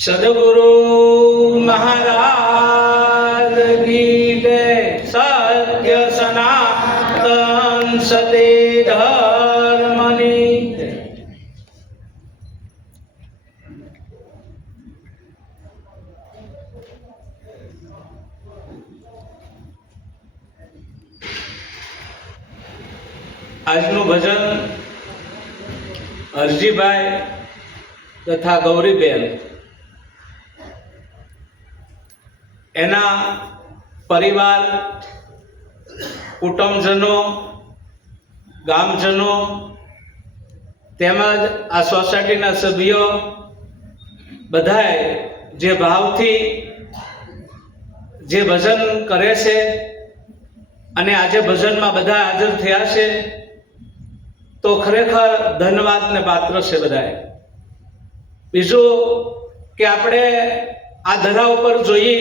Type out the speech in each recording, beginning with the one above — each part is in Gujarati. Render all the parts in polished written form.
સદગુરુ મહારાજ કી જય. સત્ય સનાતન સતી ધર્મની જય. આજનું ભજન હરજીભાઈ તથા ગૌરીબેન એના પરિવાર, કુટુંબજનો, ગામજનો તેમજ આ સોસાયટીના સભ્યો બધાએ જે ભાવથી જે ભજન કરે છે અને આજે ભજનમાં બધા હાજર થયા છે તો ખરેખર ધન્યવાદને પાત્ર છે બધાએ. બીજું કે આપણે આ ધરા ઉપર જોઈએ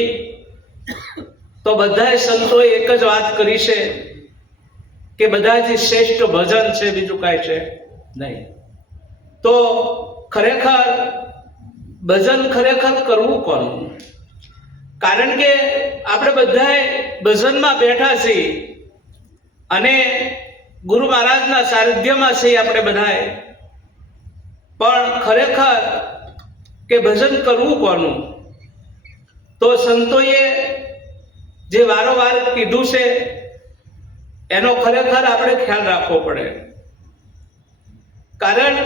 તો બધાએ સંતોએ એક જ વાત કરી છે કે બધાથી શ્રેષ્ઠ ભજન છે, બીજું કાંઈ છે નહીં. તો ખરેખર ભજન ખરેખર કરવું કોનું? કારણ કે આપણે બધાએ ભજનમાં બેઠા છીએ અને ગુરુ મહારાજના સાનિધ્યમાં છીએ આપણે બધાએ, પણ ખરેખર કે ભજન કરવું કોનું? તો સંતોએ જે વારંવાર કીધું છે એનો ખરેખર આપણે ખ્યાલ રાખવો પડે. કારણ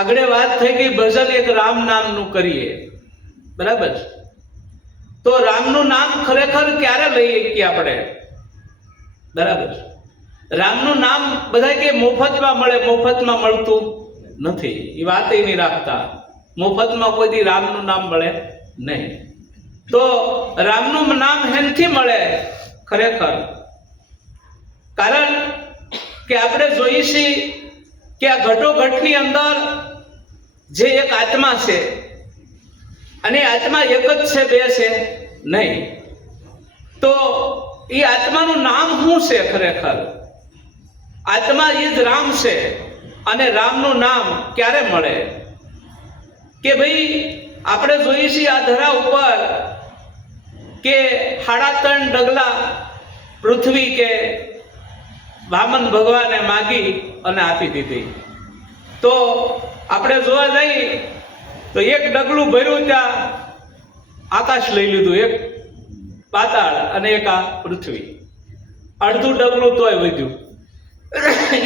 આગળ વાત થઈ ગઈ ભજન એક રામ નામનું કરીએ, બરાબર? તો રામનું નામ ખરેખર ક્યારે લઈએ કે આપણે, બરાબર? રામનું નામ બધા કે મફતમાં મળે, મફતમાં મળતું નથી. એ વાત એ નહીં રાખતા. મફતમાં કોઈ દી રામનું નામ મળે નહીં. તો રામનું નામ હેનથી મળે ખરેખર? કારણ કે આપણે જોઈએ છીએ કે આ ઘટોઘટની અંદર જે એક આત્મા છે અને આત્મા એક જ છે, બે છે નહીં. તો એ આત્માનું નામ શું છે ખરેખર? આત્મા એ જ રામ છે. અને રામનું નામ ક્યારે મળે? કે ભાઈ આપણે જોઈએ છીએ આ ધરા ઉપર કે 3.5 ડગલા પૃથ્વી કે વામન ભગવાને માગી અને આપી દીધી. તો આપણે જોવા જઈએ તો એક ડગલું ભર્યું ત્યાં આકાશ લઈ લીધું, એક પાતાળ અને એક આ પૃથ્વી. અડધું ડગલું તોય વધ્યું.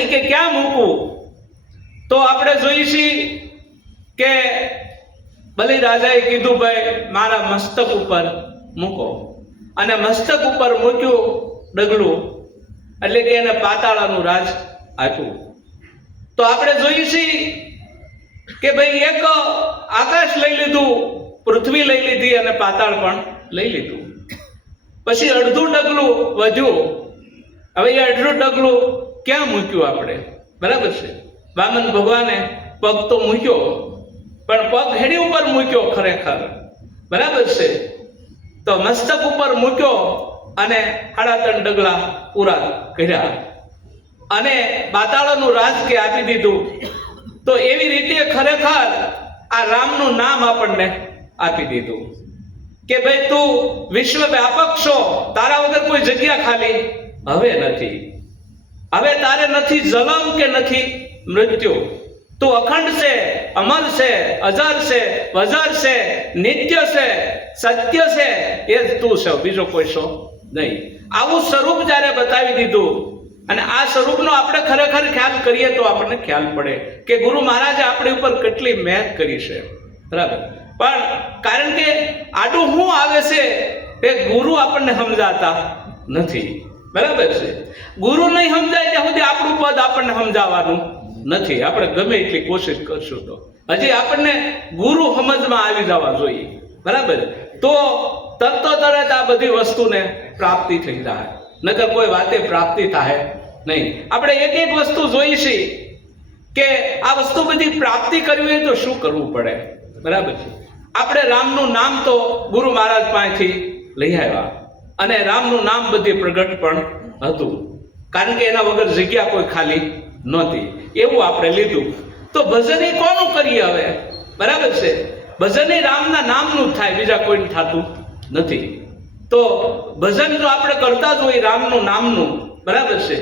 એ કે ક્યાં મૂકવું? તો આપણે જોઈએ છીએ કે બલિ રાજાએ કીધું ભાઈ મારા મસ્તક ઉપર મૂકો, અને મસ્તક ઉપર મૂક્યું ડગલું, એટલે કે એને પાતાળાનું રાજ આપ્યું. તો આપણે જોઈએ છીએ કે ભાઈ એક આકાશ લઈ લીધું, પૃથ્વી લઈ લીધી અને પાતાળ પણ લઈ લીધું. પછી અડધું ડગલું વધ્યું. હવે એ અડધું ડગલું ક્યાં મૂક્યું આપણે? બરાબર છે? વામન ભગવાને પગ તો મૂક્યો, પણ પગ હેડી ઉપર મૂક્યો ખરેખર, બરાબર છે? તો મસ્તક ઉપર મૂક્યો અને 3.5 ડગલા પૂરા કર્યા અને પાતાળનું રાજ કે આપી દીધું. તો એવી રીતે ખરેખર આ રામનું નામ આપણને આપી દીધું કે ભાઈ તું વિશ્વ વ્યાપક છો, તારા વગર કોઈ જગ્યા ખાલી હવે નથી. હવે તારે નથી જન્મ કે નથી મૃત્યુ. તું અખંડ છે, અમર છે, અજર છે, વજર છે, નિત્ય છે, સત્ય છે, એ જ તું છે, બીજો કોઈ છો નહીં. આવું સ્વરૂપ જ્યારે બતાવી દીધું અને આ સ્વરૂપનો આપણે ખરેખર ખ્યાલ કરીએ તો આપણને ખ્યાલ પડે કે ગુરુ મહારાજે આપણી ઉપર કેટલી મહેનત કરી છે, બરાબર? પણ કારણ કે આડું શું આવે છે એ ગુરુ આપણને સમજાતા નથી, બરાબર છે? ગુરુ નહીં સમજાય ત્યાં સુધી આપણું પદ આપણને સમજાવવાનું નથી. આપણે ગમે એટલી કોશિશ કરશું તો હજી આપણને ગુરુ સમજમાં આવી જવા જોઈએ, બરાબર? તો તરત આ બધી વસ્તુને પ્રાપ્તિ થઈ જાય, નકર કોઈ વાતે પ્રાપ્તિ થાય નહીં. આપણે એક એક વસ્તુ જોઈ છીએ કે આ વસ્તુ બધી પ્રાપ્તિ કરવી હોય તો શું કરવું પડે, બરાબર છે? આપણે રામનું નામ તો ગુરુ મહારાજ પાસેથી લઈ આવ્યા અને રામનું નામ બધી પ્રગટ પણ હતું, કારણ કે એના વગર જગ્યા કોઈ ખાલી નહોતી. એવું આપણે લીધું. તો ભજન એ કોનું કરીએ હવે? બરાબર છે? ભજન એ રામના નામનું થાય, બીજા કોઈને થતું નથી. તો ભજન જો આપણે કરતા જ હોય રામનું નામનું, બરાબર છે,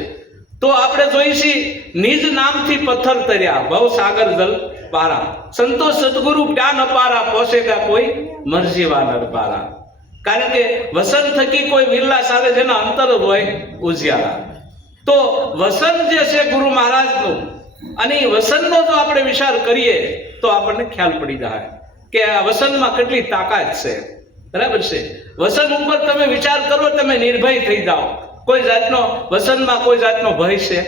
તો આપણે જોઈશી નિજ નામથી પથ્થર તર્યા, ભવ સાગર જલ પારા, સંતોષ સદગુરુ જ્ઞાન અપારા, પોસેગા કોઈ મરજીવા નર પારા. કારણ કે વસન થકી કોઈ વિરલા સાલે જેના અંતર હોય ઉજ્યારા. તો વસન જે છે ગુરુ મહારાજનું, અને એ વસનનો જો આપણે વિચાર કરીએ તો આપણને ખ્યાલ પડી જાય કે આ વસનમાં કેટલી તાકાત છે, બરાબર છે. વસન ઉપર તમે વિચાર કરો, તમે નિર્ભય થઈ જાઓ. કોઈ જાતનો વસનમાં કોઈ જાતનો ભય છે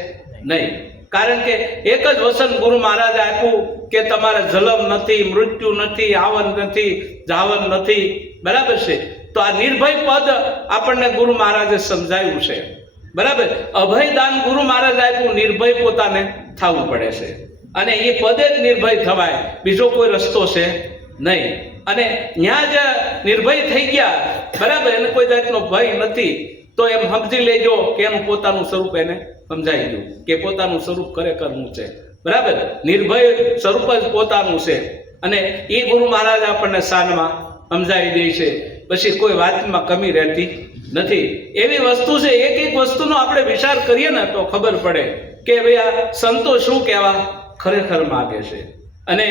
નહીં. કારણ કે એક જ વસન ગુરુ મહારાજે આપ્યું કે તમારે જલમ નથી, મૃત્યુ નથી, આવન નથી, જાવન નથી, બરાબર છે. તો આ નિર્ભય પદ આપણને ગુરુ મહારાજે સમજાવ્યું છે, બરાબર. અભયદાન ગુરુ મહારાજ આપ્યું, નિર્ભય પોતાને થવું પડે છે, અને એ પદે જ નિર્ભય થવાય, બીજો કોઈ રસ્તો છે નહીં. અને ત્યાં જ નિર્ભય થઈ ગયા, બરાબર, એને કોઈ જાતનો ભય નથી, તો એમ સમજી લેજો કે એનું પોતાનું સ્વરૂપ એને સમજાઈ ગયું કે પોતાનું સ્વરૂપ ખરેખરનું છે, બરાબર. નિર્ભય સ્વરૂપ જ પોતાનું છે, અને એ ગુરુ મહારાજ આપણને શાનમાં સમજાવી દે છે. પછી કોઈ વાતમાં કમી રહેતી નથી. એવી વસ્તુ છે, એક એક વસ્તુનો આપણે વિચાર કરીએ ને તો ખબર પડે કે ભાઈ આ સંતો શું કહેવા ખરેખર માગે છે, અને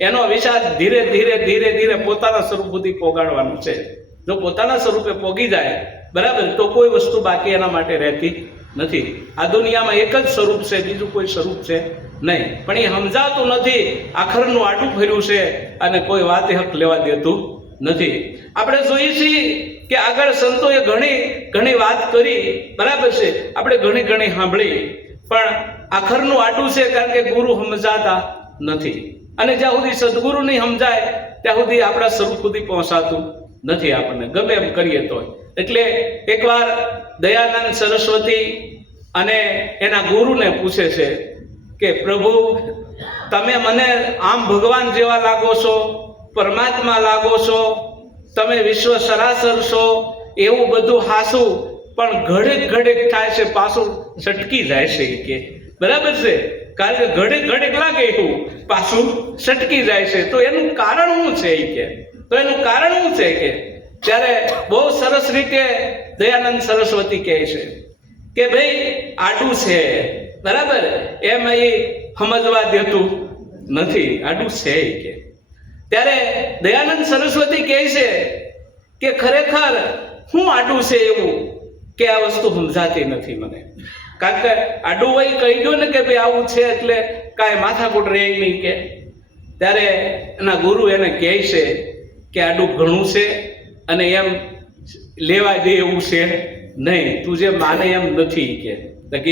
એનો વિચાર ધીરે ધીરે ધીરે ધીરે પોતાના સ્વરૂપ સુધી પોગાડવાનું છે. જો પોતાના સ્વરૂપે પોગી જાય, બરાબર, તો કોઈ વસ્તુ બાકી એના માટે રહેતી નથી. આ દુનિયામાં એક જ સ્વરૂપ છે, બીજું કોઈ સ્વરૂપ છે નહીં. પણ એ સમજાતું નથી, આખરનું આટું ફર્યું છે, અને કોઈ વાતે હક લેવા દેતું નથી. આપણે જોઈએ છીએ કે આગળ સંતોએ ઘણી ઘણી વાત કરી, બરાબર છે, આપણે ઘણી ઘણી સાંભળી, પણ આખરનું આટું છે, કારણ કે ગુરુ સમજાતા નથી. અને જ્યાં સુધી સદગુરુ નહીં સમજાય ત્યાં સુધી આપણા સ્વરૂપ સુધી પહોંચાતું નથી, આપણને ગમે એમ કરીએ તો. એટલે એકવાર દયાનંદ સરસ્વતી અને એના ગુરુને પૂછે છે કે પ્રભુ, તમે મને આમ ભગવાન જેવા લાગો છો, પરમાત્મા લાગો છો, તમે વિશ્વ સરાસર છો, એવું બધું હાસું, પણ ઘડીક ઘડીક થાય છે, પાછું સટકી જાય છે કે, બરાબર છે. કારણ કે ઘડીક ઘડીક લાગે એવું પાછું સટકી જાય છે, તો એનું કારણ શું છે એ કે, તો એનું કારણ શું છે કે, ત્યારે બહુ સરસ રીતે દયાનંદ સરસ્વતી કહે છે કે ભાઈ આડું છે, બરાબર, એમ એ સમજવા દેતું નથી, આડું છે એ કે. ત્યારે દયાનંદ સરસ્વતી કહે છે કે ખરેખર હું આડું છે એવું કે આ વસ્તુ સમજાતી નથી મને. કારણ કે આડું હોય કહી દો ને કે ભાઈ આવું છે એટલે કાંઈ માથાકૂટ રહે નહીં કે. ત્યારે એના ગુરુ એને કહે છે કે આડું ઘણું છે, અને એમ લેવા દે એવું છે નહીં, તું જે માને એમ નથી કે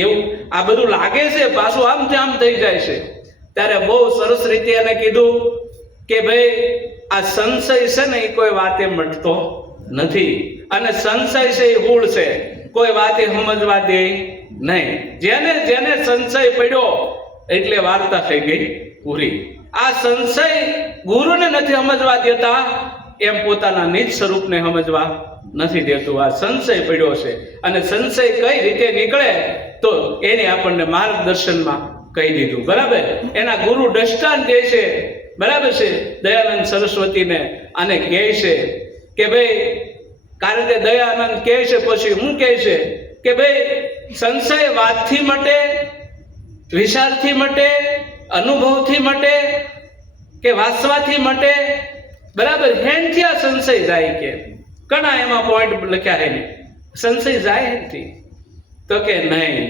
એવું આ બધું લાગે છે, પાછું આમ આમ થઈ જાય છે. ત્યારે બહુ સરસ રીતે એને કીધું કે ભાઈ આ સંશય છે ને એ કોઈ વાતે મટતો નથી, અને સંશય છે એ હૂળ છે, કોઈ વાતે સમજવા દે નહીં. જેને જેને સંશય પડ્યો એટલે વાર્તા થઈ ગઈ પૂરી. આ સંશય ગુરુને નથી સમજવા દેતા, એમ પોતાના નિજ સ્વરૂપને સમજવા નથી દેતું. આ સંશય પડ્યો છે, અને સંશય કઈ રીતે નીકળે તો એને આપણને માર્ગદર્શનમાં કહી દીધું, બરાબર. એના ગુરુ દ્રષ્ટાંત દે છે, બરાબર છે, દયાનંદ સરસ્વતીને, અને કહે છે કે ભાઈ, કારણ કે દયાનંદ કહે છે, પછી હું કહે છે કે ભાઈ સંશય વાતથી મટે, વિચારથી મટે, અનુભવથી મટે કે વાસવાથી મટે, બરાબર. હેનથી આ સંશય જાય કે ઘણા એમાં પોઈન્ટ લખ્યા હે, સંશય જાય હેનથી, તો કે નહીં,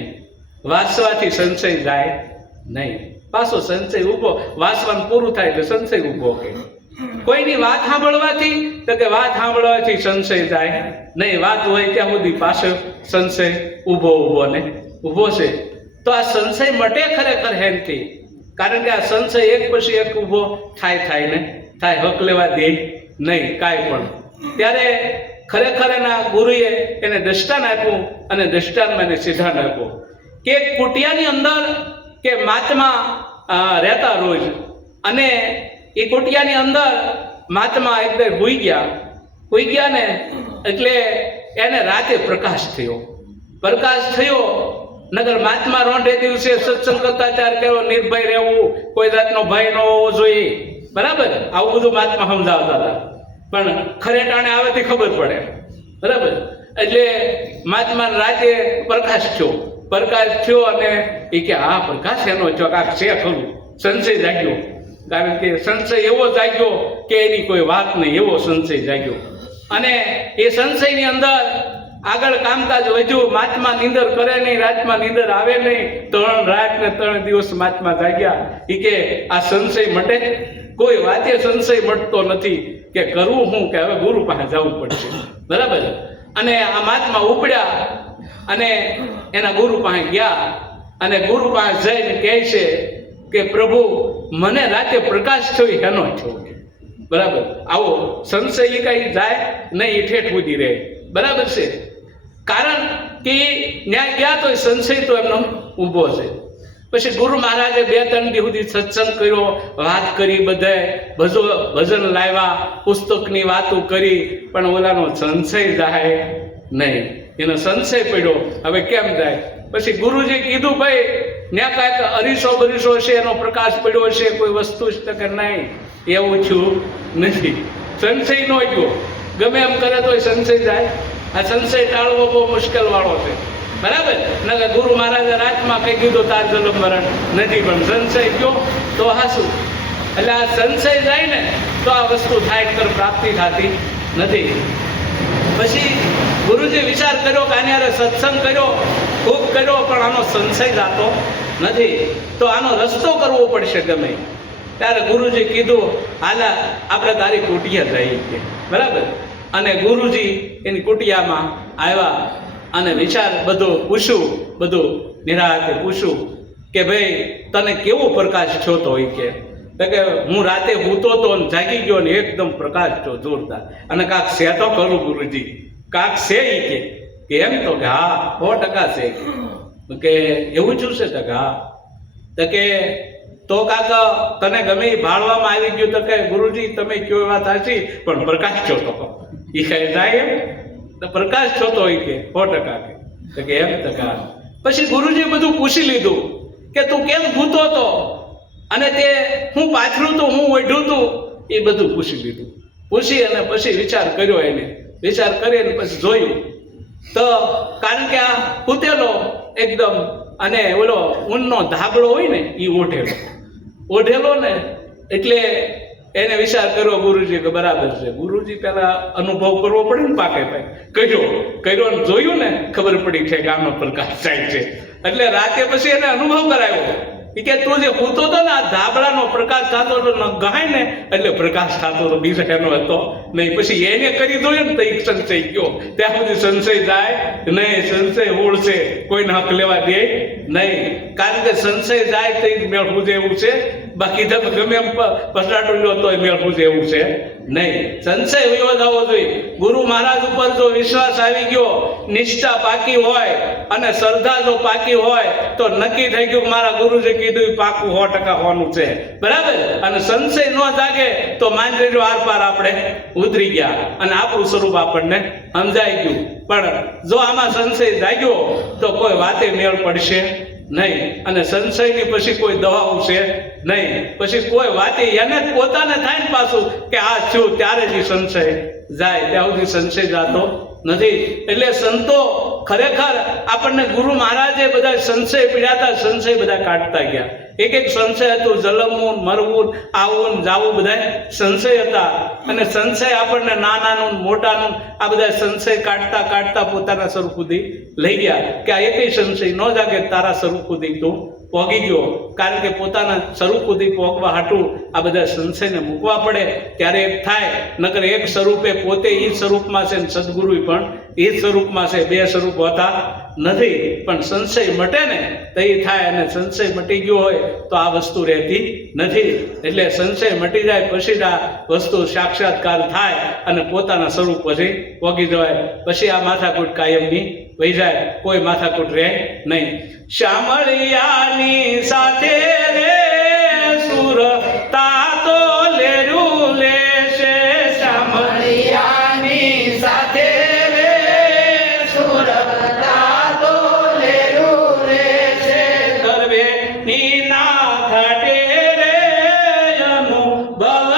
વાસવાથી સંશય જાય નહીં. પાછો સંશય ઊભો, વાસવાનું પૂરું થાય એટલે સંશય ઊભો કે. કોઈની વાત સાંભળવાથી, તો કે વાત સાંભળવાથી સંશય જાય નહીં, વાત હોય ત્યાં સુધી પાછો સંશય ઊભો ને ઊભો છે. તો આ સંશય મટે ખરેખર હેનથી, કારણ કે આ સંશય એક પછી એક ઊભો થાય ને થાય, હક લેવા દે નહીં કાંઈ પણ. ત્યારે ખરેખર એના ગુરુએ એને દ્રષ્ટાંત આપ્યું, અને દ્રષ્ટાંતમાં એને સિદ્ધાંત આપ્યો કે એક કુટિયાની અંદર કે મહાત્મા રહેતા રોજ, અને એ કુટિયાની અંદર મહાત્મા એકદમ હુઈ ગયા ને એટલે એને રાતે પ્રકાશ થયો. નગર મહાત્મા રોંઢે દિવસે સત્સંગ કરતા ત્યારે કેવો નિર્ભય રહેવું, કોઈ જાતનો ભય ન હોવો જોઈએ, બરાબર. આવું બધું મહાત્મા સમજાવતા હતા, પણ ખરે ટાણે આવે તે ખબર પડે. બરાબર. એટલે મહાત્મા રાતે પ્રકાશ થયો અને એ કે આ પ્રકાશ એનો ચોકાક છે ખરું. સંશય જાગ્યો, કારણ કે સંશય એવો જાગ્યો કે એની કોઈ વાત નહીં, એવો સંશય જાગ્યો. અને એ સંશયની અંદર આગળ કામકાજ વધ્યું. મહાત્મા નીંદર કરે નહીં, રાતમાં નીંદર આવે નહીં. 3 રાત ને 3 દિવસ મહાત્મા જાગ્યા. એ કે આ સંશય મટે? કોઈ વાતે સંશય મટતો નથી કે કરવું હું, કે હવે ગુરુ પાસે જવું પડશે. બરાબર. અને આ મહાત્મા ઉપડ્યા અને એના ગુરુ પાસે ગયા અને ગુરુ પાસે જઈને કહે છે કે પ્રભુ, મને રાતે પ્રકાશ થયો એનો થયો. બરાબર. આવો સંશય એ કઈ જાય નહીં, એ ઠેઠ સુધી રહે. બરાબર છે. કારણ કે ન્યાય ગયા તો સંશય તો એમનો ઊભો છે. પછી ગુરુ મહારાજે 2-3 દી સુધી સત્સંગ કર્યો, વાત કરી, બધાય ભજન લાવ્યા, પુસ્તકની વાતો કરી, પણ ઓલાનો સંશય જાય નહીં. એનો સંશય પડ્યો, હવે કેમ જાય? પછી ગુરુજી કીધું, ભાઈ ત્યાં કાંઈક અરીસો બરીસો છે, એનો પ્રકાશ પડ્યો છે, કોઈ વસ્તુ છે કે નહીં? એવું થયું નથી. સંશય નો ગયો. ગમે એમ કરે તો સંશય જાય. આ સંશય ટાળવો બહુ મુશ્કેલ વાળો છે. બરાબર. નકર ગુરુ મહારાજે રાતમાં કહી દીધું તાર જન્મ મરણ નથી, પણ સંશય ગયો તો હાસું. એટલે આ સંશય જાય ને તો આ વસ્તુ થાય, કર પ્રાપ્તિ થતી નથી. પછી ગુરુજી વિચાર કર્યો કે આની હારે સત્સંગ કર્યો, ખૂબ કર્યો, પણ આનો સંશય જાતો નથી, તો આનો રસ્તો કરવો પડશે ગમે. ત્યારે ગુરુજી કીધું, હાલા આપણે તારી કુટિયા જઈએ. બરાબર. અને ગુરુજી એની કુટિયામાં આવ્યા અને વિચાર બધું પૂછ્યું, બધું નિરાતે પૂછ્યું કે ભાઈ તને કેવો પ્રકાશ થયો તો? કે હું રાતે સૂતો તો જાગી ગયો ને એકદમ પ્રકાશ થયો જોરદાર. અને કાંક છે તો ખરું ગુરુજી, કાંક છે કે એમ? તો કે હા 100% છે. કે એવું શું છે? તો કે હા. તો કે તો કાક તને ગમે એ ભાળવામાં આવી ગયું? તો કે ગુરુજી તમે કયો વાત સાચી, પણ પ્રકાશ થયો તો. એ કઈ જાય એમ? પ્રકાશ થતો હોય કે 100%. કે એમ? તો કે પછી ગુરુજી બધું પૂછી લીધું કે તું કેમ ભૂતો હતો અને તે હું પાછળું તો હું ઓઢ્યું તું, એ બધું પૂછી લીધું. પૂછી અને પછી વિચાર કર્યો. એને વિચાર કરીને પછી જોયું તો કારણ કે આ પૂતેલો એકદમ, અને ઓલો ઊનનો ધાબળો હોય ને એ ઓઢેલો ને, એટલે એને વિચાર કર્યો ગુરુજી કે બરાબર છે. ગુરુજી પેલા અનુભવ કરવો પડે ને, પાકે કર્યો ને જોયું ને ખબર પડી છે કે આનો પ્રકાશ જાય છે. એટલે રાતે પછી એને અનુભવ કરાવ્યો કે તું જે પૂતો હતો ને, આ ધાબળાનો પ્રકાશ થતો હતો ને, ગહાય ને એટલે પ્રકાશ થતો હતો, બીજો એનો હતો નહીં. પછી એને કરી દોયો ને તો એક સંશય ગયો. ત્યાં સુધી સંશય જાય નહીં, સંશય ઓળશે, કોઈને હક લેવા દે નહીં. કારણ કે સંશય જાય તો મેળવું જેવું છે, બાકી તમે ગમે એમ પસરાટો લો તો મેળવું જેવું છે નહીં. સંશય વિરોધ આવવો જોઈએ. ગુરુ મહારાજ ઉપર જો વિશ્વાસ આવી ગયો, નિષ્ઠા પાકી હોય અને શ્રદ્ધા જો પાકી હોય તો નક્કી થઈ ગયું મારા ગુરુજી કીધું પાકું 100% હોવાનું છે. બરાબર. અને સંશય ન જાગે તો માંડવીનો આર પાર આપણે ઉતરી ગયા અને આપણું સ્વરૂપ આપણને સમજાઈ ગયું. પણ જો આમાં સંશય જાગ્યો તો કોઈ વાતે મેળ પડશે નહીં, અને સંશયની પછી કોઈ દવાઓ છે નહીં. પછી કોઈ વાતે એને પોતાને થાય ને પાછું કે આ થયું ત્યારે જ સંશય જાય, ત્યાં સુધી સંશય જાતો નથી. એટલે સંતો ખરેખર આપણને ગુરુ મહારાજે બધા સંશય પીડાતા, સંશય બધા કાઢતા ગયા. એક સંશય હતું, જલમવું, મરવું, આવું જાવું, બધા સંશય હતા. અને સંશય આપણને નાનાનું મોટાનું આ બધા સંશય કાઢતા કાઢતા પોતાના સ્વરૂપ સુધી લઈ ગયા કે આ એકેય સંશય ન જાગે, તારા સ્વરૂપ સુધી તું પહોંચી ગયો. કારણ કે પોતાના સ્વરૂપ સુધી પહોંચવા હાટું આ બધા સંશયને મૂકવા પડે ત્યારે એક થાય. નકર એક સ્વરૂપે પોતે એ સ્વરૂપમાં છે, સદગુરુ પણ એ સ્વરૂપમાં છે, બે સ્વરૂપ હોતા નથી. પણ સંશય મટે ને તો એ થાય, અને સંશય મટી ગયો હોય તો આ વસ્તુ રહેતી નથી. એટલે સંશય મટી જાય પછી જ આ વસ્તુ સાક્ષાત્કાર થાય અને પોતાના સ્વરૂપ પછી પહોંચી જવાય. પછી આ માથાકૂટ કાયમની વહી જાય, કોઈ માથાકૂટ રહે નહીં. શામળિયાની સાથે રે સુર તાતો લેરું લેશે, શામળિયાની સાથે રે સુર તાતો લેરું લેશે, ગરવે ની ના ઘાટે રે અનુભવ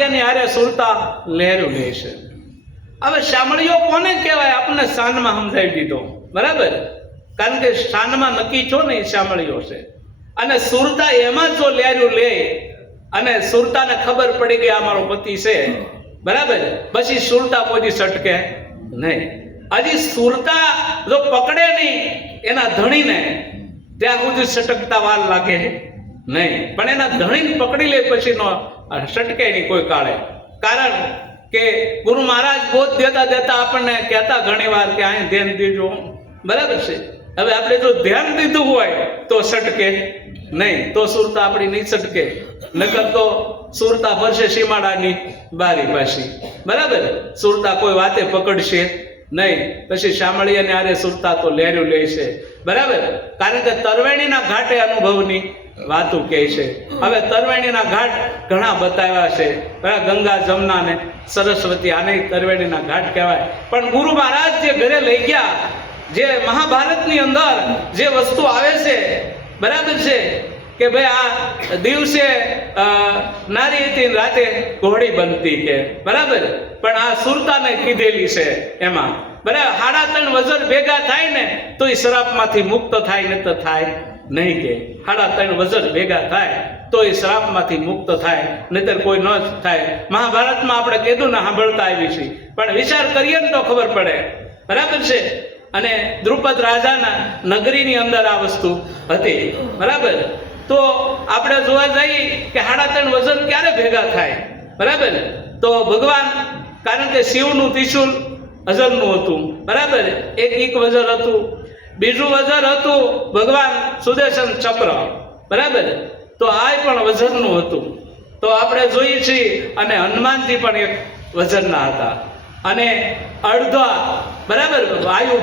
શામળિયાની હારે સુરતા લહેરું લે છે. હવે શામળિયો કોને કહેવાય આપણને શાનમાં સમજાવી દીધો, બરાબર? કારણ કે શાનમાં નક્કી છો ને એ શામળિયો છે. અને સુરતા એમાં જો લહેરું લે અને સુરતાને ખબર પડી ગઈ આ મારો પતિ છે, બરાબર, પછી સુરતા કોઈ સટકે નહીં. હજી સુરતા જો પકડે નહીં એના ધણીને ત્યાં સુધી સટકતા વાર લાગે નહીં, પણ એના ધણીને પકડી લે પછી નો સટકે નહીં કોઈ કાળે. કારણ કે ગુરુ મહારાજ બોધ દેતા દેતા આપણને કહેતા ઘણી વાર કે અહીં ધ્યાન દીજો, બરાબર છે. હવે આપણે જો ધ્યાન દીધું હોય તો સટકે નહીં, તો સુરતા આપણી નહીં સટકે, નકર તો સુરતા ભરશે સીમાડાની બારી પાછી, બરાબર. સુરતા કોઈ વાતે પકડશે નહીં. પછી શામળિયાને આરે સુરતા તો લહેરું લે છે, બરાબર. કારણ કે તરવેણીના ઘાટે અનુભવની વાતું કહે છે. હવે તરવેણીના ઘાટ ઘણા બતાવ્યા છે, બરાબર. ગંગા, જમના ને સરસ્વતી, આને તરવેણીના ઘાટ કહેવાય. પણ ગુરુ મહારાજ જે ઘરે લઈ ગયા, જે મહાભારતની અંદર જે વસ્તુ આવે છે, બરાબર છે, કે ભાઈ આ દિવસે નારી હતી, રાતે ઘોડી બનતી, કે બરાબર. પણ આ સુરતાને કીધેલી છે એમાં, બરાબર. 3.5 વજર ભેગા થાય ને તો એ શ્રાપમાંથી મુક્ત થાય, ને તો થાય નહીં. કે 3.5 વજર ભેગા થાય તો એ શ્રાપમાંથી મુક્ત થાય, નહીતર કોઈ ન થાય. મહાભારતમાં આપણે કીધું ને, સાંભળતા આવી છે, પણ વિચાર કરીએ ને તો ખબર પડે, બરાબર છે. અને દ્રુપદ રાજાના નગરીની અંદર આ વસ્તુ હતી, બરાબર. તો આપણે જોવા જઈએ કે 3.5 વજર ક્યારે ભેગા થાય, બરાબર. તો ભગવાન, કારણ કે શિવનું ત્રિશુલ અજરનું હતું, બરાબર. એક વજર હતું, બીજું વજર હતું ભગવાન સુદર્શન ચક્ર, બરાબર. તો આ પણ વજરનું હતું. તો આપણે જોઈએ છીએ, અને હનુમાનજી પણ એક વજરના હતા. અને અડધો, બરાબર, વાયુ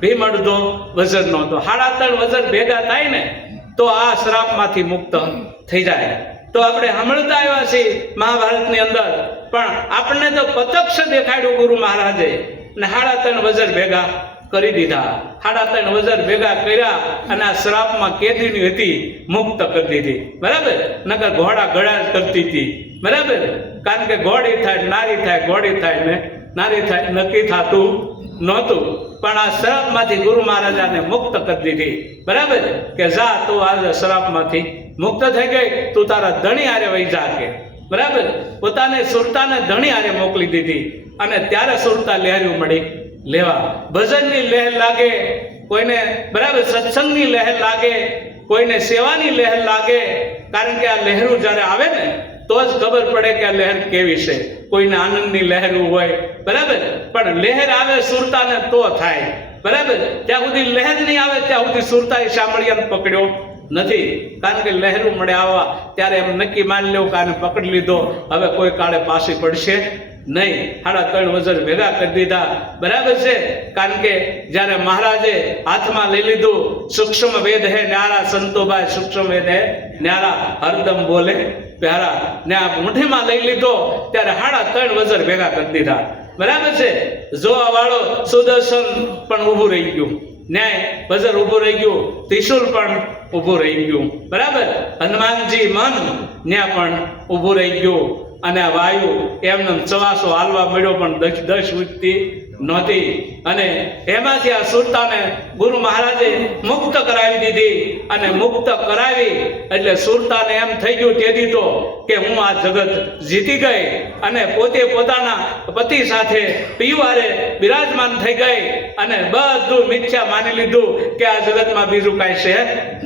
ભીમ અડધો વજરનો હતો. 3.5 વજર ભેગા થાય ને તો આ શ્રાપમાંથી મુક્ત થઈ જાય. તો આપણે સાંભળતા આવ્યા છીએ મહાભારતની અંદર, પણ આપણને તો પ્રત્યક્ષ દેખાડ્યું ગુરુ મહારાજે, ને 3.5 વજર ભેગા કરી દીધા. 3.5 વજર ભેગા કર્યા અને આ શ્રાપમાં કેદીની હતી મુક્ત કરી દીધી, બરાબર. નકર ઘોડા ગળા કરતી હતી, બરાબર. કારણ કે ઘોડી થાય નારી થાય, ઘોડી થાય ને નારી થાય, નક્કી થતું નહોતું. પણ આ શ્રાપમાંથી ગુરુ મહારાજાને મુક્ત કરી દીધી, બરાબર. કે જા તું આજે શ્રાપમાંથી મુક્ત થઈ ગઈ, તું તારા ધણી હારે વહી જા, કે બરાબર. પોતાને સુરતાને ધણી હારે મોકલી દીધી. અને ત્યારે સુરતા લહેરું મળી લેવા. ભજનની લહેર લાગે કોઈને, બરાબર. સત્સંગની લહેર લાગે કોઈને, સેવાની લહેર લાગે. કારણ કે આ લહેરું જ્યારે આવે ને તો જ ખબર પડે કે આ લહેર કેવી છે. કોઈને આનંદની લહેર હોય, બરાબર, પણ લહેર આવે સુરતાને તો થાય, બરાબર. જ્યાં સુધી લહેર નહીં આવે ત્યાં સુધી સુરતાએ શામળિયાને પકડ્યો નથી. કારણ કે લહેરું મળે આવવા ત્યારે એમ નક્કી માની લેવું કે આને પકડી લીધો, હવે કોઈ કાળે પાછી પડશે નહીં. 3.5 વજર ભેગા કરી દીધા, બરાબર છે. કારણ કે જ્યારે મહારાજે હાથમાં લઈ લીધું, સૂક્ષ્મ વેદ હે ન્યારા, સંતોભાઈ સૂક્ષ્મ વેદ હે ન્યારા, હરદમ બોલે પ્યારા, ને આ મુઠ્ઠીમાં લઈ લીધો ત્યારે 3.5 વજર ભેગા કરી દીધા, બરાબર છે. જોવા વાળો સુદર્શન પણ ઊભું રહી ગયું, ન્યાય વજર ઊભું રહી ગયું, ત્રિશુલ પણ ઊભું રહી ગયું, બરાબર. હનુમાનજી મન ન્યા પણ ઊભું રહી ગયું. અને આ વાયુ એમને ચવાસો હાલવા મળ્યો, પણ 10 ઉઠતી નહોતી. અને એમાંથી આ સુરતાને ગુરુ મહારાજે મુક્ત કરાવી દીધી. અને મુક્ત કરાવી એટલે સુરતાને એમ થઈ ગયું તેથી તો કે હું આ જગત જીતી ગઈ, અને પોતે પોતાના પતિ સાથે પિયુવારે બિરાજમાન થઈ ગઈ, અને બધું મિથ્યા માની લીધું કે આ જગતમાં બીજું કાંઈ છે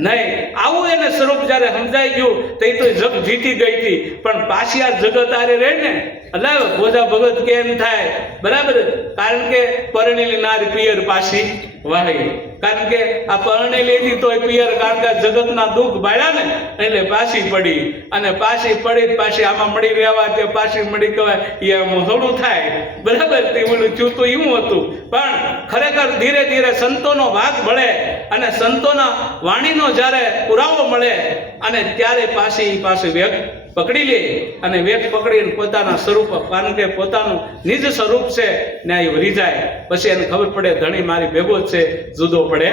નહીં. આવું એને સ્વરૂપ જ્યારે સમજાઈ ગયું તો એ તો જગ જીતી ગઈ હતી. પણ પાછી આ જગત આરે રહે ને, એટલે ભોજા ભગત કેમ થાય, બરાબર. કારણ કે પરણેલી નાર પિયર પાછી વાળી. કારણ કે આ પરણેલી હતી તોય પિયર, કારણ કે જગતના દુઃખ બાળ્યા ને એટલે પાછી પડી. અને પાછી પડી પાછી આમાં મળી રહેવા તે પાછી મળી કહેવાય એ થોડું થાય, બરાબર. તે બોલું ચૂતું એવું હતું. પણ ખરેખર ધીરે ધીરે સંતોનો ભાગ મળે અને સંતોના વાણીનો જ્યારે પુરાવો મળે, અને ત્યારે પાછી વેગ પકડી લે. અને વેગ પકડીને પોતાના સ્વરૂપ, કારણ કે પોતાનું નિજ સ્વરૂપ છે ને એ વરી જાય. પછી એને ખબર પડે ધણી મારી ભેગો જ છે, જુદો પડે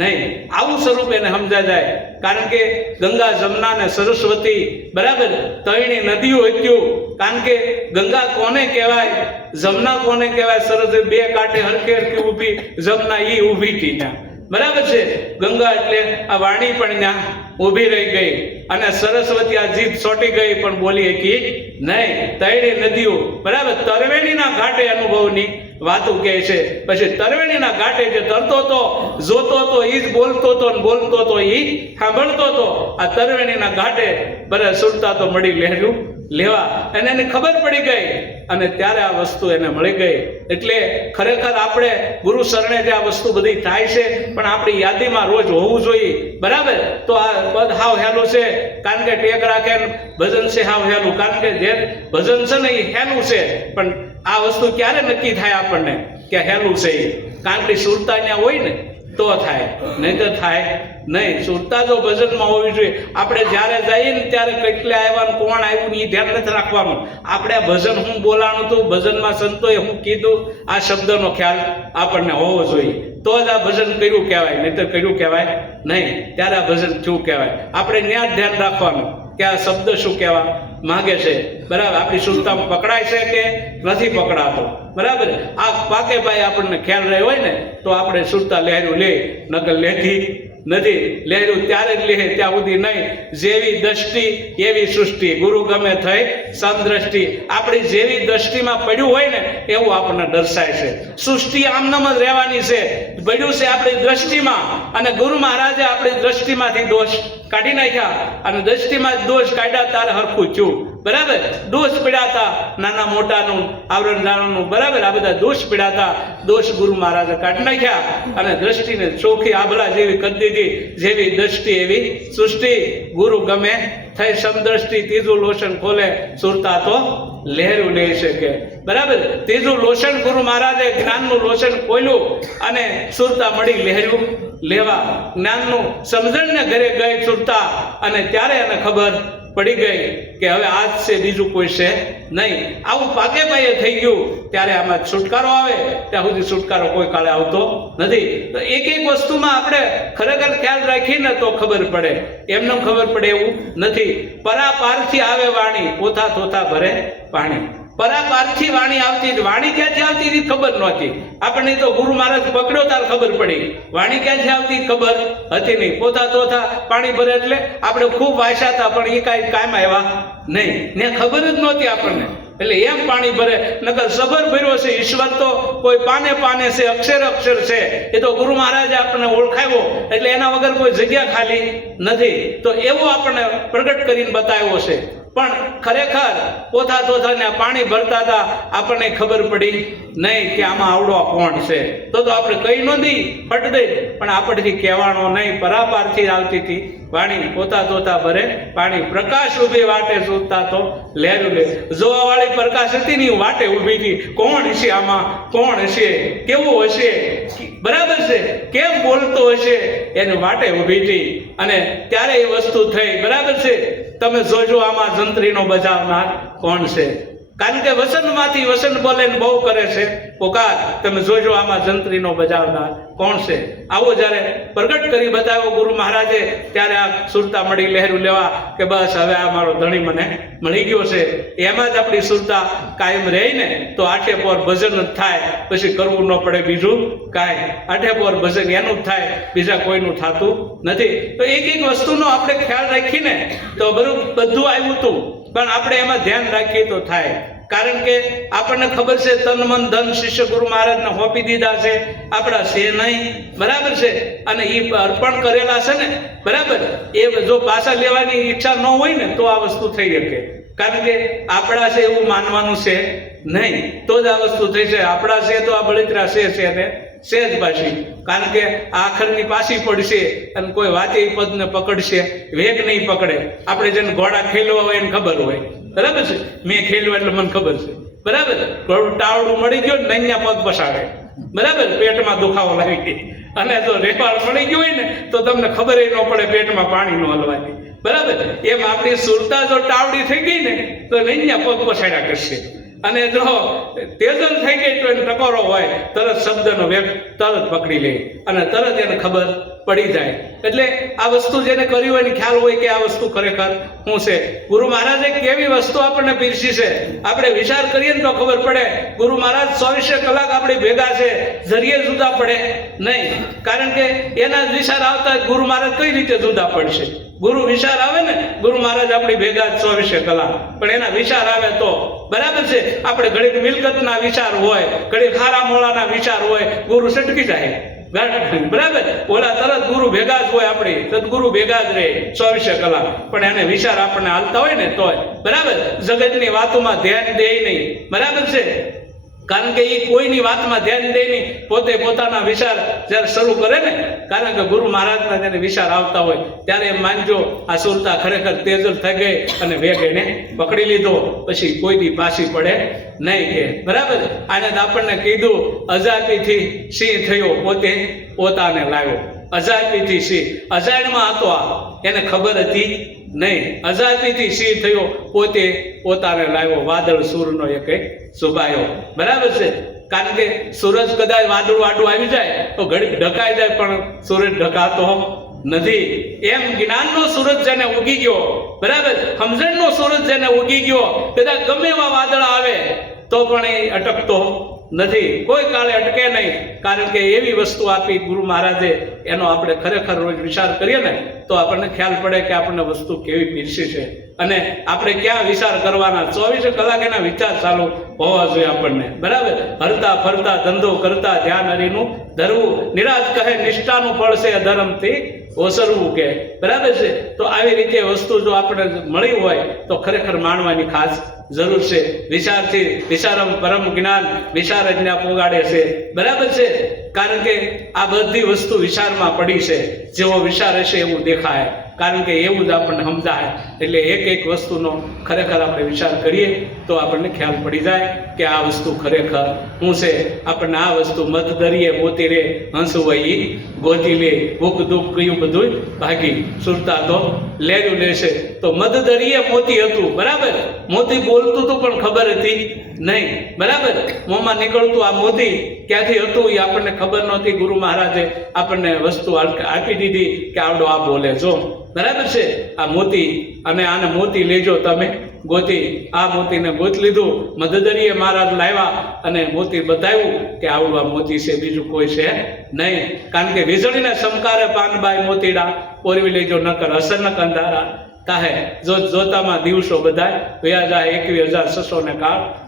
નહીં. આવું સ્વરૂપ એને સમજાય જાય. કારણ કે ગંગા, જમના ને સરસ્વતી, બરાબર, ત્રણેય નદીઓ હતી. કારણ કે ગંગા કોને કહેવાય, જમના કોને કહેવાય, સરસ્વતી બે કાંઠે હરખે હરખી ઊભી, જમના ઈ ઊભી હતી ત્યાં, બરાબર છે. ગંગા એટલે આ વાણી પણ ત્યાં ઊભી રહી ગઈ, અને સરસ્વતી આ જીભ ચોંટી ગઈ પણ બોલી શકી નહીં. ત્રણેય નદીઓ, બરાબર, તરવેણીના ઘાટે અનુભવની વાતો કહે છે. પછી તરવેણીના ઘાટે જે તરતો હતો, જોતો હતો, ઈ જ બોલતો હતો, બોલતો હતો ઈ સાંભળતો હતો. આ તરવેણીના ઘાટે બરાબર સુરતા તો મળી લહેરું લેવા, અને એને ખબર પડી ગઈ, અને ત્યારે આ વસ્તુ એને મળી ગઈ. એટલે ખરેખર આપણે ગુરુ શરણે જે આ વસ્તુ બધી થાય છે, પણ આપણી યાદીમાં રોજ હોવું જોઈએ, બરાબર. તો આ પદ હાવ હેલું છે, કારણ કે ટેક રાખે ભજન છે હાવ હેલું, કારણ કે જે ભજન છે ને એ હેલું છે, પણ આ વસ્તુ ક્યારે નક્કી થાય આપણને કે હેલું છે એ? કારણ કે સુરતા ત્યાં હોય ને તો થાય, નહીં તો થાય નહીં. સુરતા જો ભજનમાં હોવી જોઈએ. આપણે જ્યારે જઈએ ને ત્યારે કેટલે આવ્યા, કોણ આવ્યું ને એ ધ્યાન નથી રાખવાનું. આપણે આ ભજન હું બોલાણું હતું, ભજનમાં સંતોએ હું કીધું, આ શબ્દનો ખ્યાલ આપણને હોવો જોઈએ. તો જ આ ભજન કર્યું કહેવાય, નહીં તો કર્યું કહેવાય નહીં. ત્યારે આ ભજન થયું કહેવાય. આપણે ત્યાં જ ધ્યાન રાખવાનું કે આ શબ્દ શું કહેવા માંગે છે, બરાબર. આપણી સુરતામાં પકડાય છે કે નથી પકડાતો, બરાબર. આ પાકે ભાઈ આપણને ખ્યાલ રહ્યો હોય ને તો આપણે સુરતા લહેરું લે, નકલ લેતી નથી. લહેરું ત્યારે જ લે ત્યાં સુધી નહીં. જેવી દ્રષ્ટિ એવી સૃષ્ટિ, ગુરુ ગમે થઈ સમદ્રષ્ટિ. આપણી જેવી દ્રષ્ટિમાં પડ્યું હોય ને એવું આપણને દર્શાય છે. સૃષ્ટિ આમનામ જ રહેવાની છે, પડ્યું છે આપણી દ્રષ્ટિમાં. અને ગુરુ મહારાજે આપણી દ્રષ્ટિમાંથી દોષ કાઢી નાખ્યા, અને દ્રષ્ટિમાં દોષ કાઢ્યા તારે હરખું થયું, બરાબર. દોષ પીડાતા નાના મોટાનું, આવરણ જાણવાનું, બરાબર, આ બધા દોષ પીડાતા, દોષ ગુરુ મહારાજે કાઢી નાખ્યા, અને દ્રષ્ટિને ચોખ્ખી આભલા જેવી કરી દીધી. જેવી દ્રષ્ટિ એવી સૃષ્ટિ, ગુરુ ગમે થઈ સમદ્રષ્ટિ. ત્રીજું લોશન ખોલે સુરતા તો લહેરું લે શકે, બરાબર. ત્રીજું લોશન ગુરુ મહારાજે જ્ઞાનનું લોશન ખોલ્યું, અને સુરતા મળી લહેરું લેવા. જ્ઞાનનું સમજણને ઘરે ગઈ સુરતા, અને ત્યારે એને ખબર પડી ગઈ કે હવે આજ છે, બીજું કોઈ છે નહીં. આવું પાકે પાયે થઈ ગયું ત્યારે આમાં છુટકારો આવે, ત્યાં સુધી છુટકારો કોઈ કાળે આવતો નથી. તો એક એક વસ્તુમાં આપણે ખરેખર ખ્યાલ રાખીને તો ખબર પડે, એમને ખબર પડે એવું નથી. પરાપારથી આવે વાણી, પોથા થોથા ભરે પાણી. પરાપારથી વાણી આવતી, વાણી ક્યાંથી આવતી હતી ખબર નહોતી આપણને. તો ગુરુ મહારાજ પકડ્યો તાર ખબર પડી. વાણી ક્યાંથી આવતી ખબર હતી નહીં. પોતા તોથા પાણી ભરે એટલે આપણે ખૂબ વાંચ્યા હતા, પણ એ કાંઈ કામ આવ્યા નહીં ને, ખબર જ નહોતી આપણને. એટલે એમ પાણી ભરે, નકર સબર ભર્યો છે. ઈશ્વર તો કોઈ પાને પાને છે, અક્ષર અક્ષર છે. એ તો ગુરુ મહારાજે આપણને ઓળખાવ્યો, એટલે એના વગર કોઈ જગ્યા ખાલી નથી. તો એવો આપણને પ્રગટ કરીને બતાવ્યો છે. પણ ખરેખર પોથા તોથાને પાણી ભરતા હતા, આપણને ખબર પડી નહીં કે આમાં આવડો કોણ છે. તો આપણે કહી નોંધી ફટ દઈ, પણ આપણથી કહેવાનો નહીં. પરાપારથી આવતી હતી વાણી, પોતા તોતા ભરે પાણી. પ્રકાશ ઉભી વાટે સુરતા તો લહેરું લે. જોવા વાળી પ્રકાશ હતી ને વાટે ઉભી હતી. કોણ હશે આમાં, કોણ હશે, કેવું હશે, બરાબર છે, કેમ બોલતો હશે, એની વાટે ઉભી હતી. અને ત્યારે એ વસ્તુ થઈ, બરાબર છે. તમે જોજો આમાં જંત્રીનો બજાવનાર કોણ છે. કારણ કે વસનમાંથી વસન બોલે ને બહુ કરે છે પોકાર. તમે જોજો આમાં જંત્રીનો બજાવનાર કોણ છે. આવો જ્યારે પ્રગટ કરી બતાવ્યો ગુરુ મહારાજે, ત્યારે આ સુરતા મળી લહેરું લેવા કે બસ હવે આ મારો ધણી મને મળી ગયો છે. એમાં જ આપણી સુરતા કાયમ રહે ને તો આઠે પોર ભજન જ થાય, પછી કરવું ન પડે બીજું કાંઈ. આઠે પોર ભજન એનું જ થાય, બીજા કોઈનું થતું નથી. તો એક એક વસ્તુનો આપણે ખ્યાલ રાખીને તો બધું આવ્યું હતું, પણ આપણે એમાં ધ્યાન રાખીએ તો થાય. કારણ કે આપણને ખબર છે તન મન ધન શિષ્ય ગુરુ મહારાજને સોંપી દીધા છે, આપણા છે નહીં, બરાબર છે. અને એ અર્પણ કરેલા છે ને, બરાબર. એ જો પાછા લેવાની ઈચ્છા ન હોય ને તો આ વસ્તુ થઈ શકે. કારણ કે આપણા છે એવું માનવાનું છે નહીં, તો જ આ વસ્તુ થઈ છે. આપણા છે તો આ બળતરા છે ને છે જ પાછી. કારણ કે આખરની પાછી પડશે અને કોઈ વાતે પદને પકડશે, વેગ નહીં પકડે. આપણે જેને ઘોડા ખેલવા હોય એને ખબર હોય, બરાબર છે. મેં ખેલવા એટલે મને ખબર છે, બરાબર. ઘોડું ટાવડું મળી ગયો ને અહીંયા પગ પસાડે, બરાબર. પેટમાં દુખાવો લાગી ગઈ, અને જો રેપાળ મળી ગયું હોય ને તો તમને ખબર ન પડે પેટમાં પાણી ન હલવાની, બરાબર. એમ આપણી સુરતા જો ટાવડી થઈ ગઈ ને તો અહીંયા પગ પસાડ્યા કરશે, અને જો તેજલ થઈ ગઈ તો એને ટકોરો હોય તરત શબ્દનો વેગ તરત પકડી લે અને તરત એને ખબર પડી જાય. એટલે આ વસ્તુ જેને કરી હોય એને ખ્યાલ હોય કે આ વસ્તુ ખરેખર શું છે. ગુરુ મહારાજે કેવી વસ્તુ આપણને પીરસી છે આપણે વિચાર કરીએ ને તો ખબર પડે. ગુરુ મહારાજ 24 કલાક આપણી ભેગા છે, જરીએ જુદા પડે નહીં. કારણ કે એના જ વિચાર આવતા ગુરુ મહારાજ કઈ રીતે જુદા પડશે. ગુરુ વિચાર આવે ને, ગુરુ મહારાજ આપણી ભેગા 24 કલાક, પણ એના વિચાર આવે તો બરાબર છે. આપણે ઘડીક મિલકતના વિચાર હોય, ઘડીક ખારા મોળાના વિચાર હોય, ગુરુ સટકી જાય બરાબર. ઓલા તરત ગુરુ ભેગા જ હોય, આપણી સદગુરુ ભેગા જ રહે 24 કલાક, પણ એને વિચાર આપણને હાલતા હોય ને તોય બરાબર. જગતની વાતોમાં ધ્યાન દે નહીં બરાબર છે. કારણ કે એ કોઈની વાતમાં ધ્યાન દે નહીં, પોતે પોતાના વિચાર જ્યારે શરૂ કરે ને, કારણ કે ગુરુ મહારાજના જેને વિચાર આવતા હોય ત્યારે એમ માનજો આ સુરતા ખરેખર તેજલ થઈ ગઈ અને વેગ એને પકડી લીધો, પછી કોઈ દી પાછી પડે નહીં કે બરાબર. આને તો આપણને કીધું અજાપીથી સિંહ થયો પોતે પોતાને લાવ્યો. અજાપીથી સિંહ, અજાણમાં હતો આ, એને ખબર હતી નહીં. અજાપીથી સિંહ થયો પોતે પોતાને લાવ્યો, વાદળ સૂરનો એક સુભાયો બરાબર છે. કારણ કે સૂરજ કદાચ વાદળ વાડું આવી જાય તો ઘડીક ઢકાઈ જાય, પણ સૂરજ ઢકાતો નથી. એમ જ્ઞાનનો સૂરજ જેને ઉગી ગયો બરાબર, સમજણનો સૂરજ જેને ઉગી ગયો, કદાચ ગમે એવા વાદળ આવે તો પણ એ અટકતો નથી, કોઈ કાળે અટકે નહીં. કારણ કે એવી વસ્તુ આપી ગુરુ મહારાજે, એનો આપણે ખરેખર રોજ વિચાર કરીએ ને તો આપણને ખ્યાલ પડે કે આપણને વસ્તુ કેવી પીરસી છે અને આપણે ક્યાં વિચાર કરવાના. 24 કલાક એના વિચાર ચાલુ હોવા જોઈએ આપણને બરાબર. હરતા ફરતા ધંધો કરતા ધ્યાન હરિનું ધરવું, નિરાજ કહે નિષ્ઠાનું ફળ છે અધર્મથી ઓસરવું કે બરાબર છે. તો આવી રીતે વસ્તુ જો આપણે મળી હોય તો ખરેખર માણવાની ખાસ જરૂર છે. વિચારથી વિચારમ પરમ જ્ઞાન, વિચાર આજ્ઞા પોગાડે છે બરાબર છે. કારણ કે આ બધી વસ્તુ વિચારમાં પડી છે. જેવો વિચાર હશે એવું દેખાય, કારણ કે એવું જ આપણને સમજાય. એટલે એક એક વસ્તુનો ખરેખર આપણે વિચાર કરીએ તો આપણને ખ્યાલ પડી જાય કે આ વસ્તુ ખરેખર શું છે. આપણને આ વસ્તુ મત દરિયે મોતી રે હંસુ વહી ગોતી લે, ભૂખ દુઃખ કયું બધું ભાગી, સુરતા તો લેર્યું લેશે. તો મધ દરિયે મોતી હતું બરાબર. મોતી બોલતું હતું પણ ખબર હતી નહીં બરાબર. મોંમાં નીકળતું આ મોતી ક્યાંથી હતું એ આપણને ખબર નહોતી. ગુરુ મહારાજે આપણને વસ્તુ આપી દીધી કે આવડો આ બોલે જો બરાબર છે આ મોતી, અને આને મોતી લેજો તમે ગોતી. આ મોતીને ગોત લીધું, મધદરીએ મહારાજ લાવ્યા અને મોતી બતાવ્યું કે આવડું આ મોતી છે, બીજું કોઈ છે નહીં. કારણ કે વીજળીને સમકારે પાનબાઈ મોતીડા પોરવી લેજો નકર અસર ન કંધારા કાહે. જોતામાં દિવસો બધા વયા જાય 21,600 ને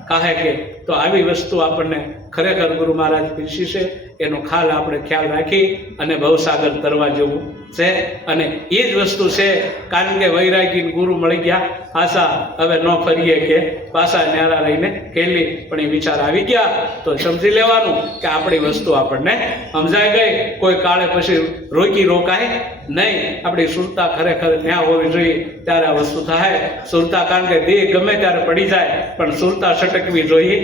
કાહે કે. તો આવી વસ્તુ આપણને ખરેખર ગુરુ મહારાજ પીરસી છે. એનો આપણે ખ્યાલ રાખી અને ભવસાગર તરવા જેવું છે. અને એ જ વસ્તુ છે. કારણ કે વૈરાગી ગુરુ મળી ગયા પાછા, હવે ન ફરીએ કે પાછા ન્યારા રહીને ખેલી, પણ એ વિચાર આવી ગયા તો સમજી લેવાનું કે આપણી વસ્તુ આપણને સમજાઈ ગઈ. કોઈ કાળે પછી રોકાય નહીં. આપણી સુરતા ખરેખર ન્યા હોવી જોઈએ ત્યારે આ વસ્તુ થાય. સુરતા કારણ કે દેહ ગમે ત્યારે પડી જાય, પણ સુરતા છટકવી જોઈએ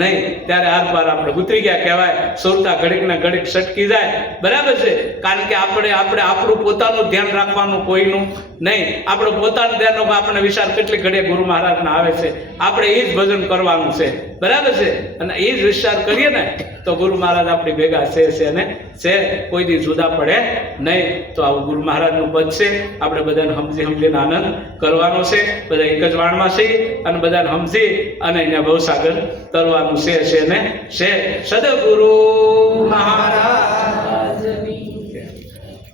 નહીં. ત્યારે આર પાર આપણે ઉતરી ગયા કહેવાય. સુરતા ઘડીક ને ઘડીક છટકી જાય બરાબર છે. કારણ કે આપણે આપણું પોતાનું ધ્યાન રાખવાનું, કોઈનું નહીં. આપણું પોતાનું ધ્યાન, આપણને વિચાર કેટલી ઘડીએ ગુરુ મહારાજના આવે છે, આપણે એ જ ભજન કરવાનું છે બરાબર છે. અને એ જ વિચાર કરીએ ને તો ગુરુ મહારાજ આપણી ભેગા છે ને છે, કોઈ દી જુદા પડે નહીં. તો આવું ગુરુ મહારાજનું પદ છે. આપણે બધાને સમજીને આનંદ કરવાનો છે. બધા એક જ વાણમાં છે અને બધાને સમજી અને અહીંયા ભવસાગર તરવાનું છે ને છે. સદગુરુ મહારાજ